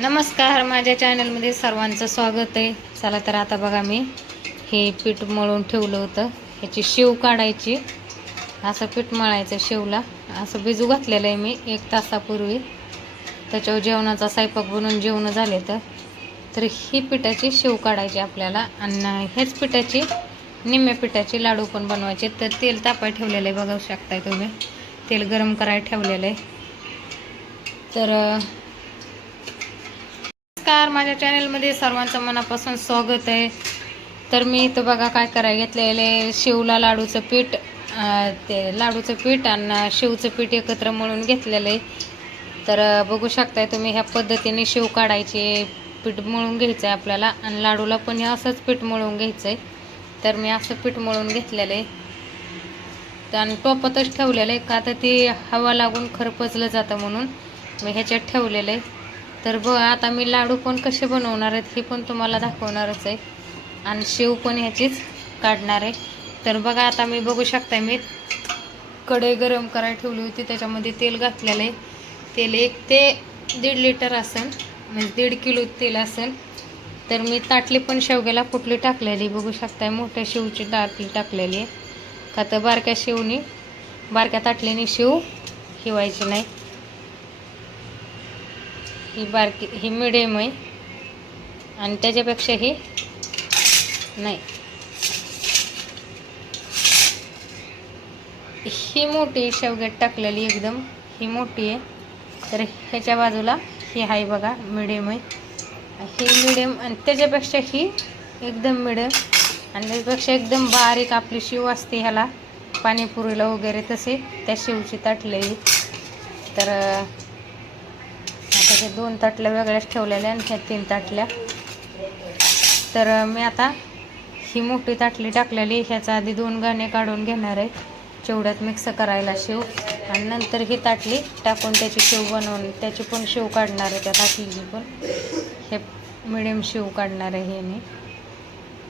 नमस्कार, माझ्या चॅनलमध्ये सर्वांचं स्वागत आहे. चला तर आता बघा, मी हे पीठ मळून ठेवलं होतं. ह्याची शेव काढायची. असं पीठ मळायचं, शेवला असं भिजू घातलेलं आहे मी 1 तासापूर्वी. त्याच्यावर जेवणाचा स्वयंपाक बनवून जेवण झाले तर ही पिठाची शेव काढायची आपल्याला. आणि हेच पिठाची निम्म्या पिठाची लाडू पण बनवायचे. तर तेल तापाय ठेवलेलं आहे, बघू शकताय तुम्ही. तेल गरम करायला ठेवलेलं आहे. तर नमस्कार, माझ्या चॅनलमध्ये सर्वांचं मनापासून स्वागत आहे. तर मी इथं बघा काय करायला घेतलेले, शेवला लाडूचं पीठ, ते लाडूचं पीठ आणि शेवचं पीठ एकत्र मळून घेतलेलं आहे. तर बघू शकताय तुम्ही, ह्या पद्धतीने शेव काढायची. पीठ मळून घ्यायचं आहे आपल्याला आणि लाडूला पण हे असंच पीठ मळून घ्यायचं आहे. तर मी असं पीठ मळून घेतलेलं आहे आणि टोपातच ठेवलेलं आहे, का तर ती हवा लागून खरपचलं जातं म्हणून मी ह्याच्यात ठेवलेलं आहे. तर आता मी लाडू पण कसे बनवणार आहेत हे पण तुम्हाला दाखवणारच आहे आणि शेव पण ह्याचीच काढणार आहे. तर बघा, आता मी बघू शकता, मी कढई गरम करायला ठेवली होती, त्याच्यामध्ये तेल घातलेलं आहे. तेल 1 ते 1.5 लिटर असेल, म्हणजे 1.5 किलो तेल असेल. तर मी ताटली पण शेवग्याला फुटली टाकलेली, बघू शकताय. मोठ्या शेवची ताटली टाकलेली आहे, का तर बारक्या ताटलीने शेव ठेवायची नाही. ही बारकी, ही मिडियम आहे आणि त्याच्यापेक्षा ही नाही, ही मोठी शेवग्यात टाकलेली एकदम, ही मोठी आहे. तर ह्याच्या बाजूला ही आहे बघा, मिडियम आहे. ही मिडियम आणि त्याच्यापेक्षा ही एकदम मिडियम आणि त्याच्यापेक्षा एकदम बारीक आपली शेव असते ह्याला पाणीपुरीला वगैरे, तसे त्या शेवची ताटलेली. तर आता हे 2 ताटल्या वेगळ्याच ठेवलेल्या आणि ह्या 3 ताटल्या. तर मी आता ही मोठी ताटली टाकलेली, ह्याचा आधी 2 गाणे काढून घेणार आहे चिवड्यात मिक्स करायला शेव, आणि नंतर ही ताटली टाकून त्याची शेव बनवून त्याची पण शेव काढणार आहे. त्या ताटलीची पण हे मिडियम शेव काढणार आहे हे मी.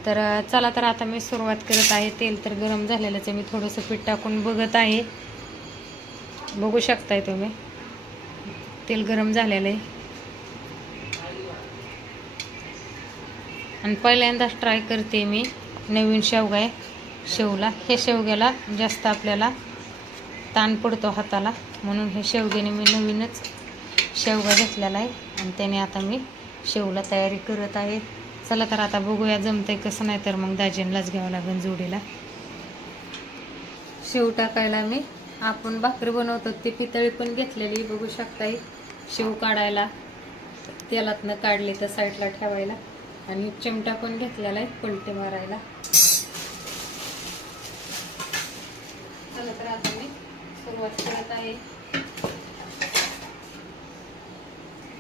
तर चला तर आता मी सुरुवात करत आहे. तेल तर गरम झालेलंच आहे, मी थोडंसं पीठ टाकून बघत आहे. बघू शकताय तुम्ही, तेल गरम झालेलं आहे आणि पहिल्यांदाच ट्राय करते मी. नवीन शेवगा आहे शेवला. हे शेवग्याला जास्त आपल्याला ताण पडतो हाताला, म्हणून हे शेवग्याने मी नवीनच शेवगा घेतलेला आहे आणि त्याने आता मी शेवला तयारी करत आहे. चला तर आता बघूया जमतंय कसं, नाही तर मग दाजींलाच घ्यावं लागेल जोडीला. शेव टाकायला मी आपण भाकरी बनवतो ती पितळी पण घेतलेली, बघू शकताय. शेव काढायला तेलातनं काढली तर साईडला ठेवायला, आणि चिमटा पण घेतलेला आहे पलटी मारायला. चला तर आता मी सुरुवात करत आहे.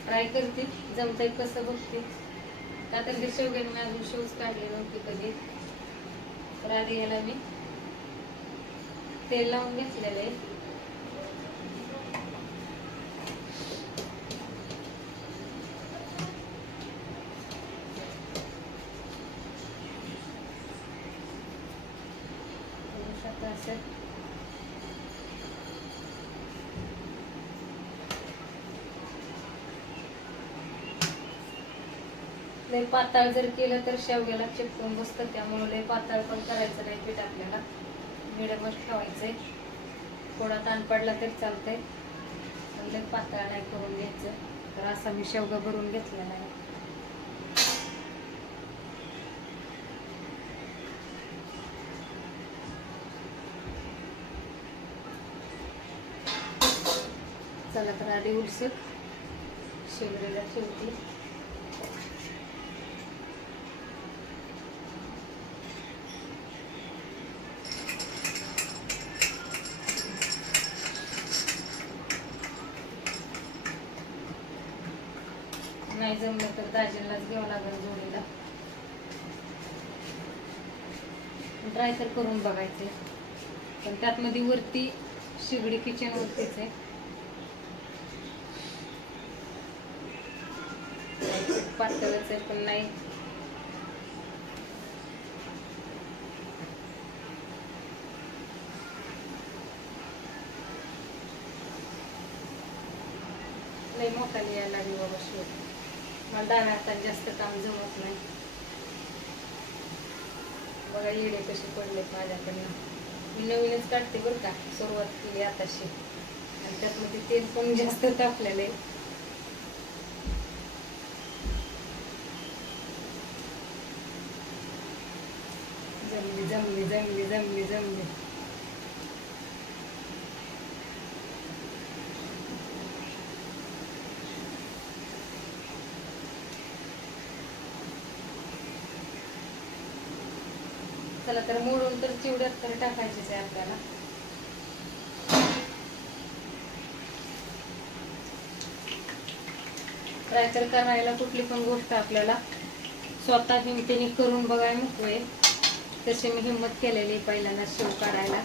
ट्राय करते जमतंय कसं बघते. का तर ते शेवग्याने मी अजून शेवच काढले नव्हते कधी. तर आधी याला मी तेल लावून घेतलेलं आहे. असं लय पातळ जर केलं तर शेवग्याला चिपकून बसतं, त्यामुळे लय पातळ पण करायचं नाही पीठ. आपल्याला मिडियमच ठेवायचंय. थोडा ताण पडला तरी चालतंय, पण लय पातळ नाही करून घ्यायचं. तर असा मी शेवगा भरून घेतलेला आहे. चला तर आधी उलसत शेवग्याला ठेवते. नाही जमलं तर दाजींलाच घ्यावं लागेल जोडीला. ट्राय तर करून बघायचे, पण त्यात मध्ये वरती शिगडी किचन वरतीच आहे. पातळच आहे पण नाही. लय मोठा लिहायला लागली बाबा शेव. मला डाव्या हाताने जास्त काम जमत नाही. बघा येडे कसे पडलेत माझ्याकडनं. मी नवीनच काढते बरं का, सुरुवात केली आताशी. आणि त्यातमध्ये तेल पण जास्त तापलेलं आहे. जमली जमली जमली जमली जमली. चला तर मोडून तर चिवड्यात तर टाकायचीच आहे आपल्याला. ट्राय तर करायला कुठली पण गोष्ट आपल्याला स्वतः हिमतीने करून बघायला नको आहे. तशी मी हिंमत केलेली पहिल्यांदा शेव काढायला.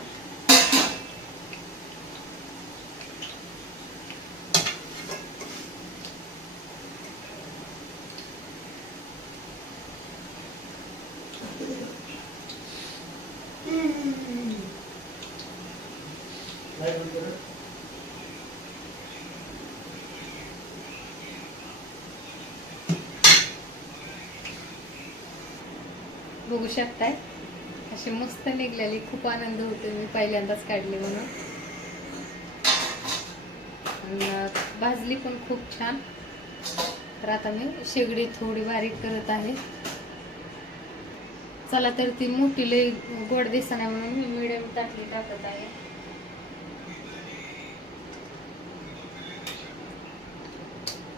बघू शकताय अशी मस्त निघलेली. खूप आनंद होतो मी पहिल्यांदाच काढली म्हणून. भाजली पण खूप छान. तर आता मी शेगडी थोडी बारीक करत आहे. चला तर ती मोठी लई गोड दिसणार म्हणून मी मिडियम टाकली टाकत आहे.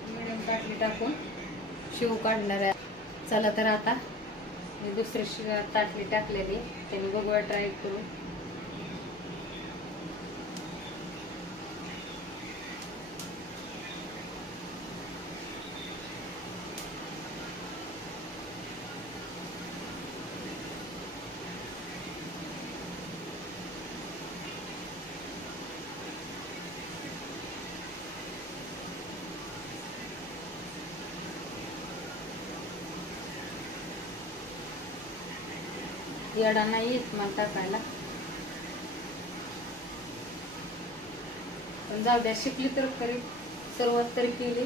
मिडियम टाकली टाकून शेव काढणार आहे. चला तर आता मी दुसरी ताटली टाकलेली त्यांनी बघूया ट्राय करून. येडा नाही येत मला टाकायला, पण जाऊ द्या, शिकली तर खरी, सुरुवात तरी केली.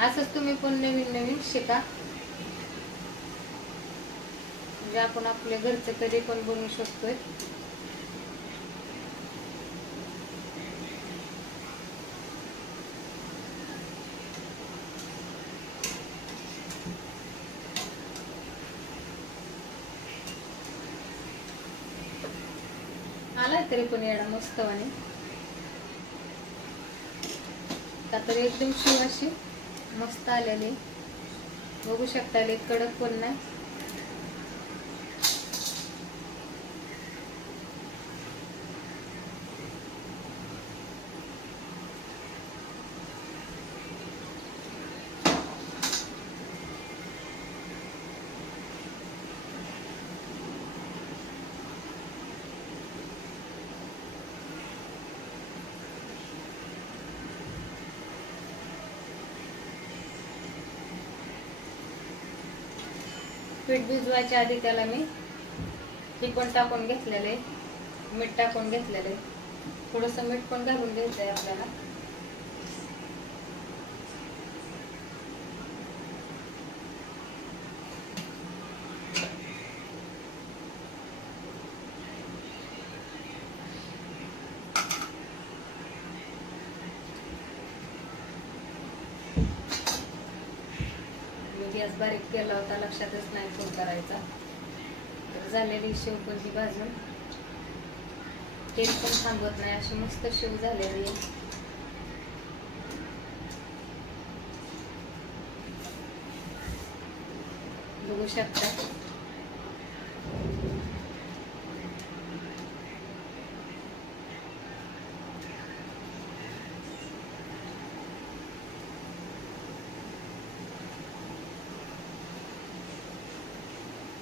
असंच तुम्ही पण नवीन नवीन शिका, म्हणजे आपण आपल्या घरचं कधी पण बनवू शकतोय. आलाय तरी पण येडा मस्त वाणी. का तर एकदम शिव अशी मस्त आलेली, बघू शकता. कडक पण नाही. पीठ भिजवायच्या आधी त्याला मी ती पण टाकून घेतलेले, मीठ टाकून घेतलेले. थोडंसं मीठ पण घालून घ्यायचंय आपल्याला. गॅस बारीक केला होता, लक्षातच नाही फोन करायचा. तर झालेली शेव पण ही भाजून, तेल पण थांबत नाही, अशी मस्त शेव झालेली आहे. बघू शकता.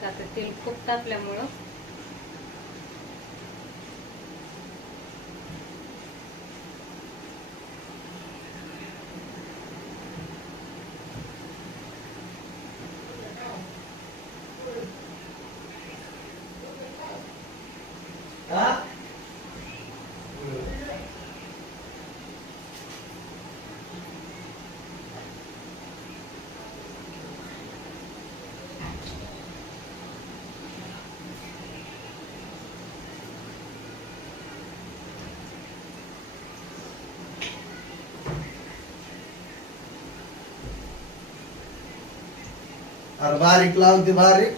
आता तेल खूप तापल्यामुळं अरे बारीक लावते बारीक.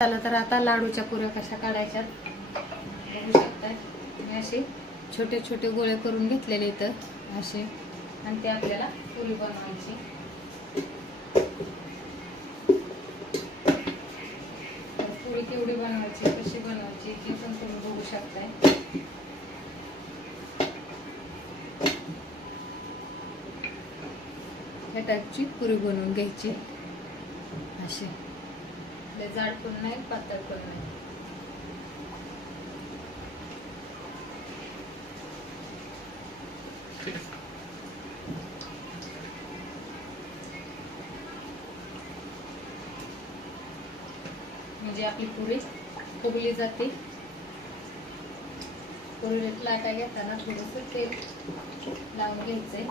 चला तर आता लाडूच्या पुऱ्या कशा काढायच्या बघू शकताय. मी असे छोटे छोटे गोळे करून घेतलेले इथं असे, आणि ते आपल्याला पुरी बनवायची. पुरी केवढी बनवायची, कशी बनवायची ते पण तुम्ही बघू शकताय. ह्या टाईपची पुरी बनवून घ्यायची. अशी लय जाड पण नाही, पातळ पण नाही. म्हणजे आपली पुरी फुगली जाते. पुरी लाटा घेताना थोडंसं तेल लावून घ्यायचंय.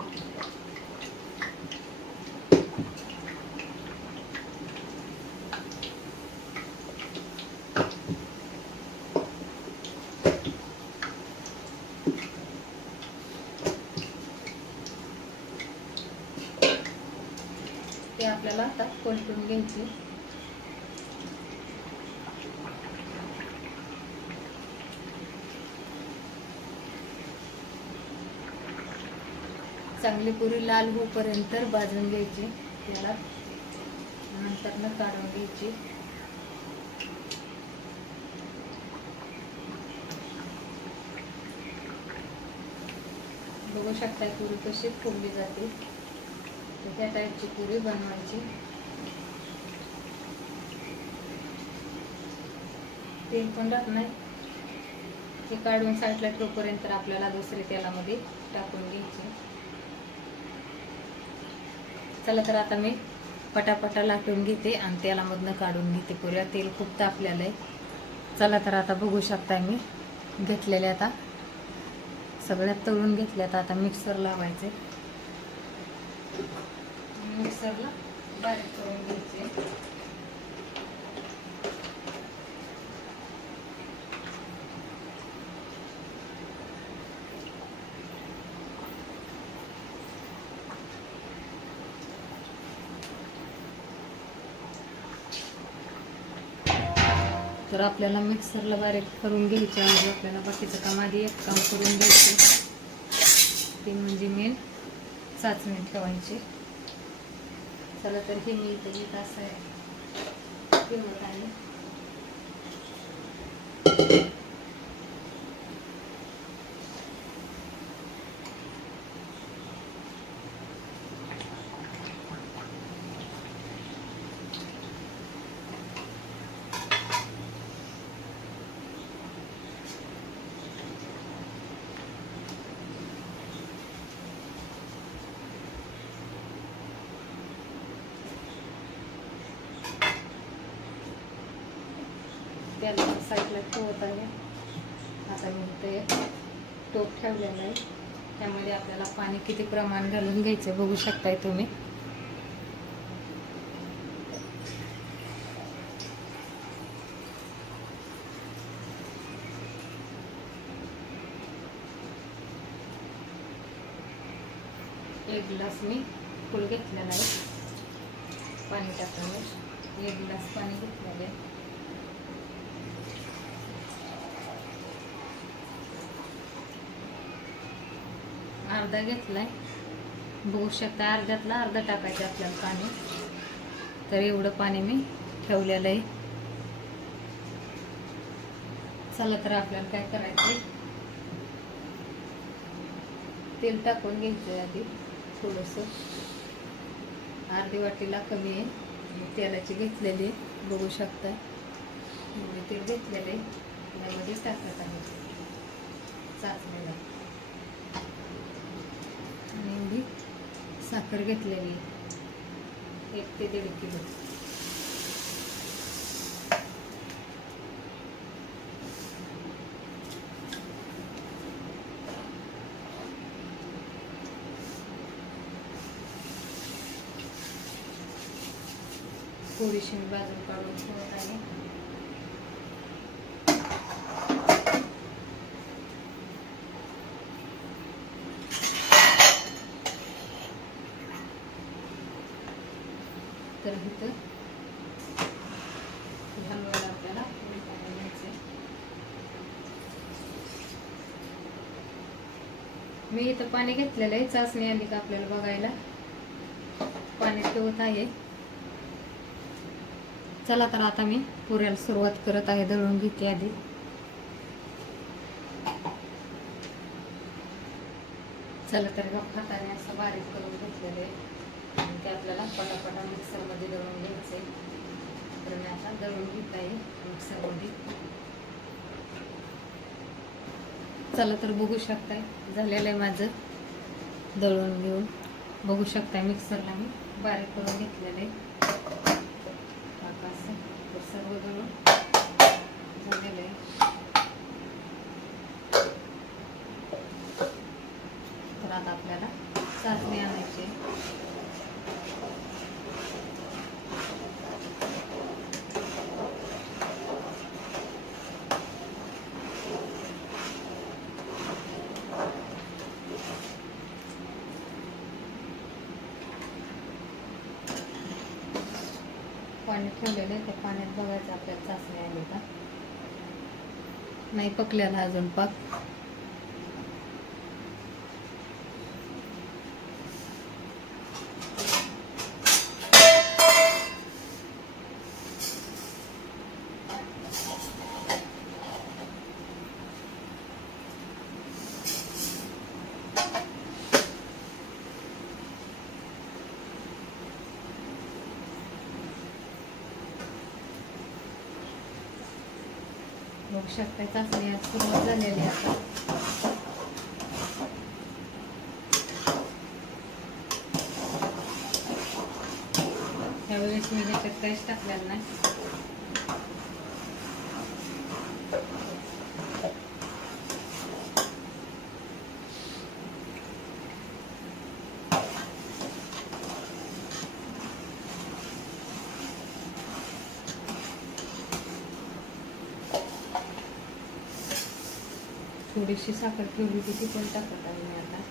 ते आपल्याला आता पलटून घ्यायचे. चांगली पुरी लाल होईपर्यंत भाजून घ्यायची. त्याला नंतर न काढून घ्यायची. बघू शकता पुरी कशी फुगली जाते. तर त्या टाईपची पुरी बनवायची. तेल पण राहत नाही. ते काढून साईडला ठेवपर्यंत आपल्याला दुसरे तेलामध्ये टाकून घ्यायचे. चला तर आता मी पटापटा लाटून घेते आणि तेलामधनं काढून घेते पुऱ्या. तेल खूप तापलेलं आहे. चला तर आता बघू शकता मी घेतलेले, आता सगळ्यात तळून घेतल्यात. आता मिक्सर लावायचे. मिक्सरला बारीक करून घ्यायचे. तर आपल्याला मिक्सरला बारीक करून घ्यायचे. म्हणजे आपल्याला बाकीचं काम आधी एक काम करून घ्यायचे, ते म्हणजे मेन चाचणी ठेवायची. चला तर हे मी इथे घेत असं आहे ठेवत आहे. त्याला साईडला ठेवत आहे. आता मी इथे टोप ठेवलेला आहे. त्यामध्ये आपल्याला पाणी किती प्रमाण घालून घ्यायचं बघू शकताय तुम्ही. एक ग्लास मी फुल घेतलेला आहे. पाणी टाकून 1 ग्लास पाणी घेतलेलं आहे. अर्धा घेतलाय. बघू शकता अर्ध्यातला अर्धा टाकायचं आपल्याला पाणी. तर एवढं पाणी मी ठेवलेलं आहे. चला तर आपल्याला काय करायचं, तेल टाकून घ्यायचं आधी थोडंसं. अर्धी वाटीला कमी आहे तेलाची घेतलेली. बघू शकता एवढे तेल घेतलेले त्यामध्ये टाकत आहे चाचणीला. आणि एवढी साखर घेतलेली 1 ते 1.5 किलो. थोडीशी बाजू काढून ठेवत आहे. तर इथं मी इथं पाणी घेतलेलं आहे, चाचणी आली का आपल्याला बघायला. पाणी ठेवत आहे. चला तर आता मी पुऱ्याला सुरुवात करत आहे. दळून घेते आधी. चला तर हाताने असं बारीक करून घेतलेलं आहे आणि ते आपल्याला पटापटा मिक्सरमध्ये दळून घ्यायचं आहे. तर मी आता दळून घेत आहे मिक्सरमध्ये. चला तर बघू शकताय झालेलं आहे माझं दळून घेऊन. बघू शकताय मिक्सरला मी बारीक करून घेतलेलं आहे. असं तर सर्व दळून झालेलं आहे. तर आता आपल्याला चाचणी आणायची आहे. पाणी ठेवलेलं आहे, त्या पाण्यात बघायचं आपल्याला चाचणी आली का नाही. पकल्याला अजून पाक. बघू शकता चाचणी सुरुवात झालेली आता. त्यावेळेस मी ह्याच्यात काहीच टाकलेलं नाही. थोडीशी साखर ठेवली होती ती पण टाकत आहे मी आता.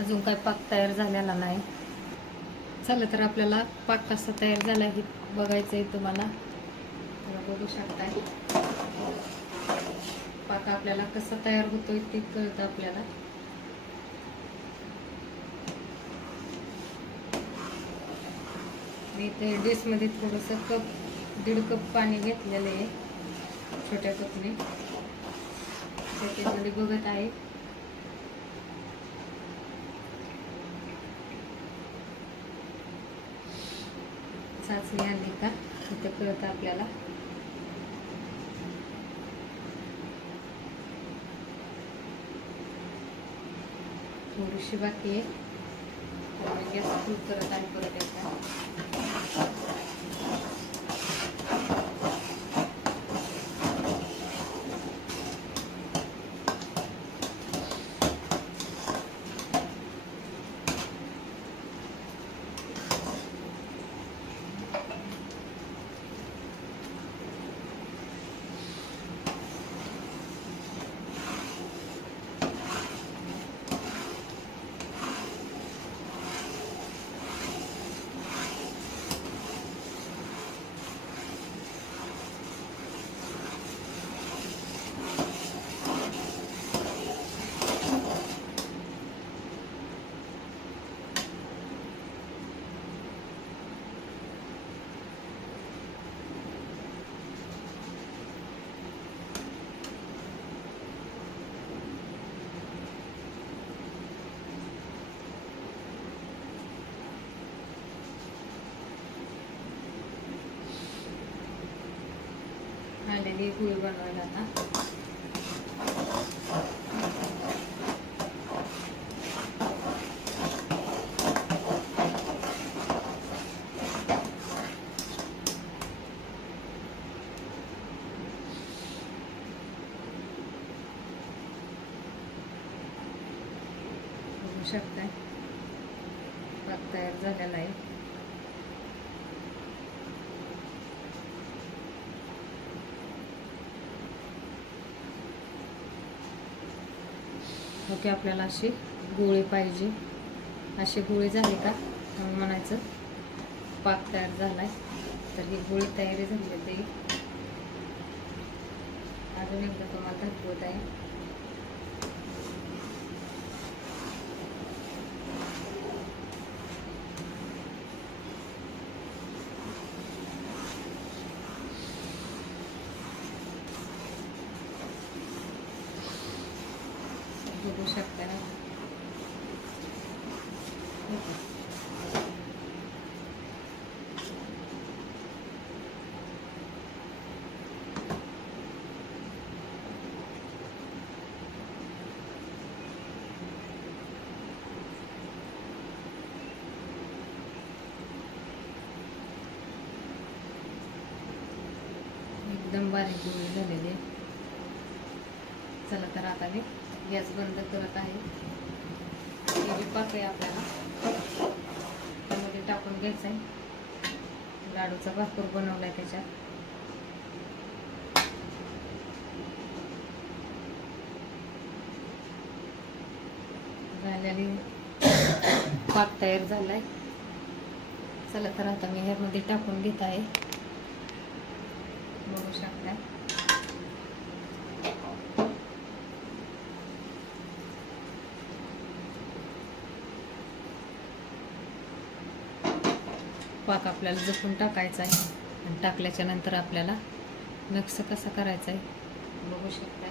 अजून काही पाक तयार झालेला नाही. चला तर आपल्याला पाक कसा तयार झाला हे बघायचं आहे तुम्हाला. बघू शकताय पाक आपल्याला कसा तयार होतोय ते कळतं आपल्याला. मी इथे डिशमध्ये थोडंसं दीड कप पाणी घेतलेलं आहे छोट्या कपने. त्याच्यामध्ये बघत आहे चाचणी आली का इथं कळतं आपल्याला. थोडीशी बाकी आहे. गॅस फुल करत आणि परत एकदा. आलेली गुळ बनवायला आता. शकताय पाक तयार झालेला आहे. ओके, आपल्याला अशी गोळी पाहिजे. अशी गोळी झाली का मग म्हणायचं पाक तयार झालाय. तर ही गोळी तयारी झाली ते अजून एकदा तुम्हाला दाखवत आहे. बघू शकता ना. एकदम बारीक गोळी झालेली आहे. चला तर आता मी गॅस बंद करत आहे. हे जे पाक आहे आपल्याला त्यामध्ये टाकून घ्यायचं आहे. लाडूचा भाकर बनवलाय त्याच्यात. झालेली पाक तयार झालाय. चला तर आता मी ह्यामध्ये टाकून घेत आहे. बघू शकता पाक आपल्याला जपून टाकायचा आहे. आणि टाकल्याच्या नंतर आपल्याला मिक्स कसा करायचा आहे बघू शकता.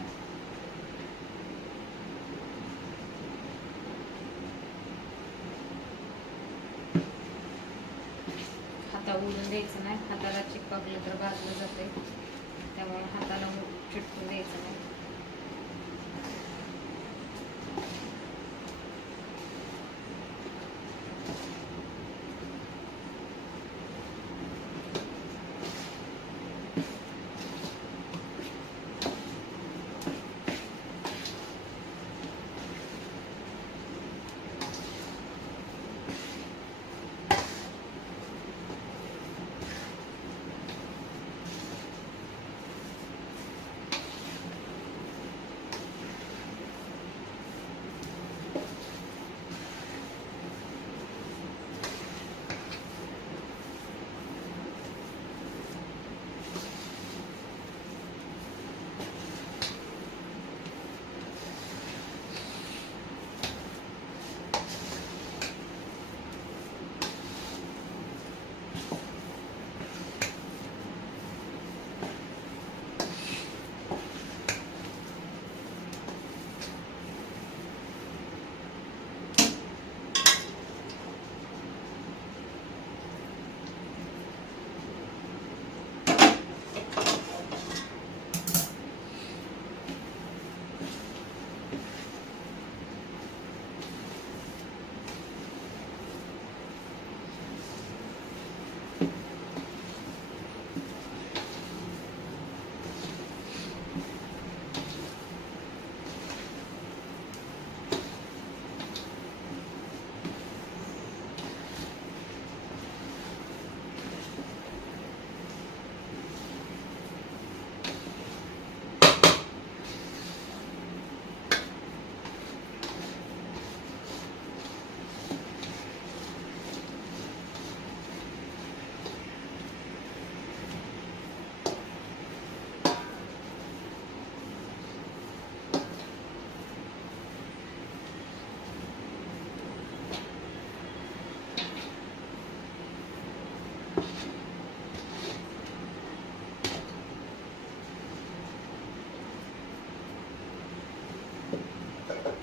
हाता उडून द्यायचं नाही. हाताला चिपकलं तर भाजलं जाते. त्यामुळे हाताला चिटकून द्यायचं नाही.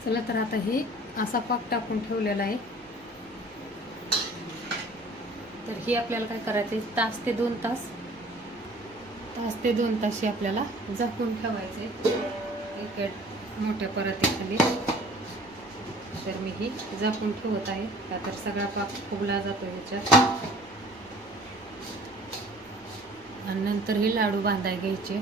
चला तर आता ही असा पाक टाकून ठेवलेला आहे. तर ही आपल्याला काय करायचं आहे, तास ते 2 तास हे आपल्याला झाकून ठेवायचे एक मोठ्या परातीखाली. तर मी ही झाकून ठेवत आहे का तर सगळा पाक फुगला जातो ह्याच्यात. आणि नंतर हे लाडू बांधायला घ्यायचे.